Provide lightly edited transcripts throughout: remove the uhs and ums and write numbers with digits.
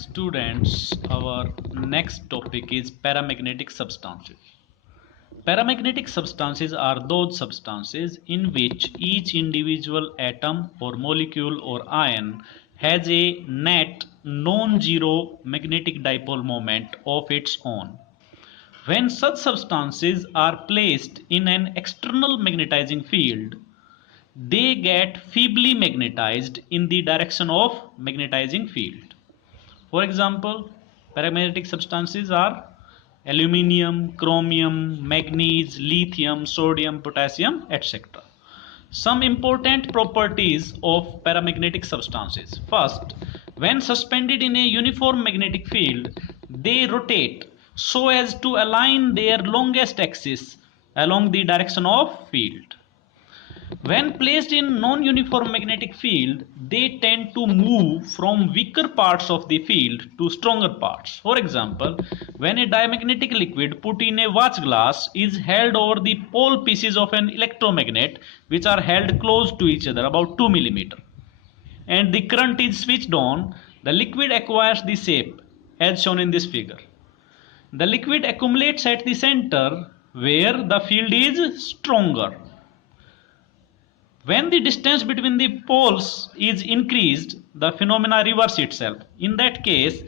Students, our next topic is paramagnetic substances. Paramagnetic substances are those substances in which each individual atom or molecule or ion has a net non-zero magnetic dipole moment of its own. When such substances are placed in an external magnetizing field, they get feebly magnetized in the direction of magnetizing field. For example, paramagnetic substances are aluminium, chromium, manganese, lithium, sodium, potassium, etc. Some important properties of paramagnetic substances. First, when suspended in a uniform magnetic field, they rotate so as to align their longest axis along the direction of field. When placed in non-uniform magnetic field, they tend to move from weaker parts of the field to stronger parts. For example, when a diamagnetic liquid put in a watch glass is held over the pole pieces of an electromagnet, which are held close to each other about 2 mm, and the current is switched on, the liquid acquires the shape as shown in this figure. The liquid accumulates at the center where the field is stronger. When the distance between the poles is increased, the phenomena reverse itself. In that case,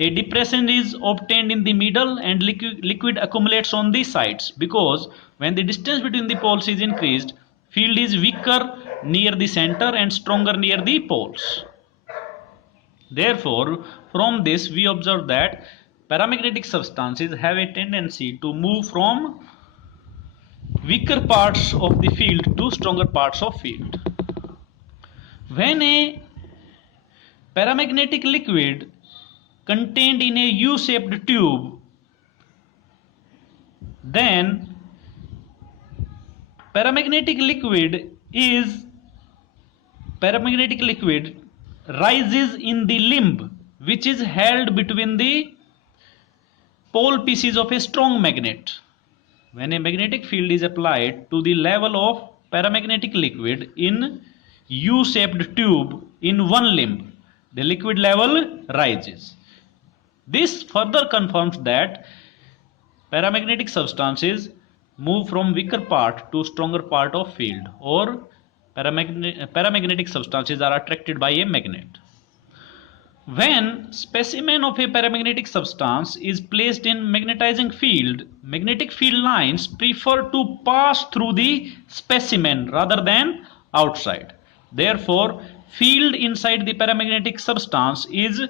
a depression is obtained in the middle and liquid accumulates on the sides, because when the distance between the poles is increased, field is weaker near the center and stronger near the poles. Therefore, from this we observe that paramagnetic substances have a tendency to move from weaker parts of the field to stronger parts of field. When a paramagnetic liquid contained in a U-shaped tube, then paramagnetic liquid rises in the limb, which is held between the pole pieces of a strong magnet. When a magnetic field is applied to the level of paramagnetic liquid in U-shaped tube in one limb, the liquid level rises. This further confirms that paramagnetic substances move from weaker part to stronger part of field, or paramagnetic substances are attracted by a magnet. When specimen of a paramagnetic substance is placed in magnetizing field, magnetic field lines prefer to pass through the specimen rather than outside. Therefore, field inside the paramagnetic substance is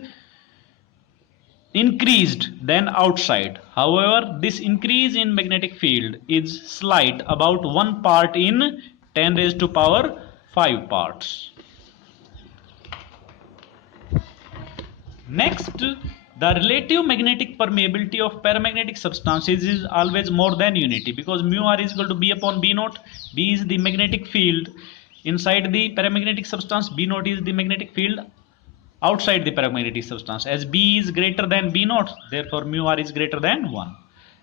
increased than outside. However, this increase in magnetic field is slight, about 1 part in 10 raised to power 5 parts. Next, the relative magnetic permeability of paramagnetic substances is always more than unity, because mu r is equal to B upon B naught. B is the magnetic field inside the paramagnetic substance, B naught is the magnetic field outside the paramagnetic substance. As B is greater than B naught, therefore mu r is greater than 1.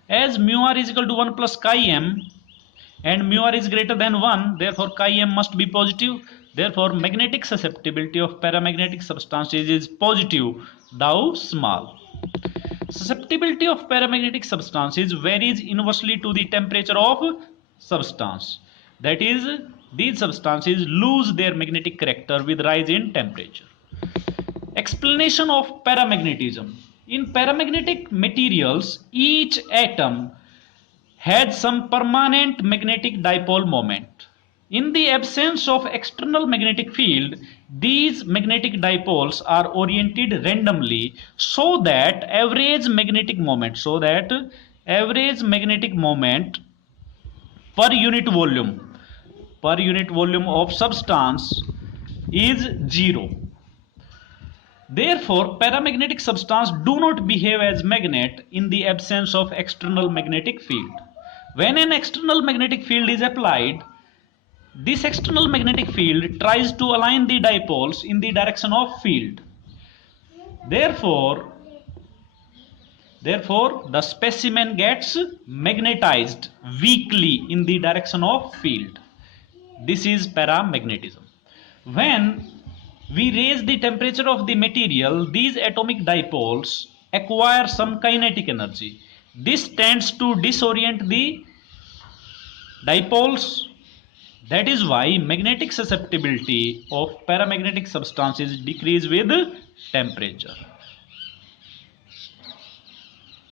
As mu r is equal to 1 plus chi m and mu r is greater than 1, therefore chi m must be positive. Therefore, magnetic susceptibility of paramagnetic substances is positive, tau small. Susceptibility of paramagnetic substances varies inversely to the temperature of substance. That is, these substances lose their magnetic character with rise in temperature. Explanation of paramagnetism. In paramagnetic materials, each atom has some permanent magnetic dipole moment. In the absence of external magnetic field, these magnetic dipoles are oriented randomly so that average magnetic moment per unit volume of substance is 0. Therefore, paramagnetic substances do not behave as magnet in the absence of external magnetic field. When an external magnetic field is applied, this external magnetic field tries to align the dipoles in the direction of field. Therefore, the specimen gets magnetized weakly in the direction of field. This is paramagnetism. When we raise the temperature of the material, these atomic dipoles acquire some kinetic energy. This tends to disorient the dipoles. That is why magnetic susceptibility of paramagnetic substances decrease with temperature.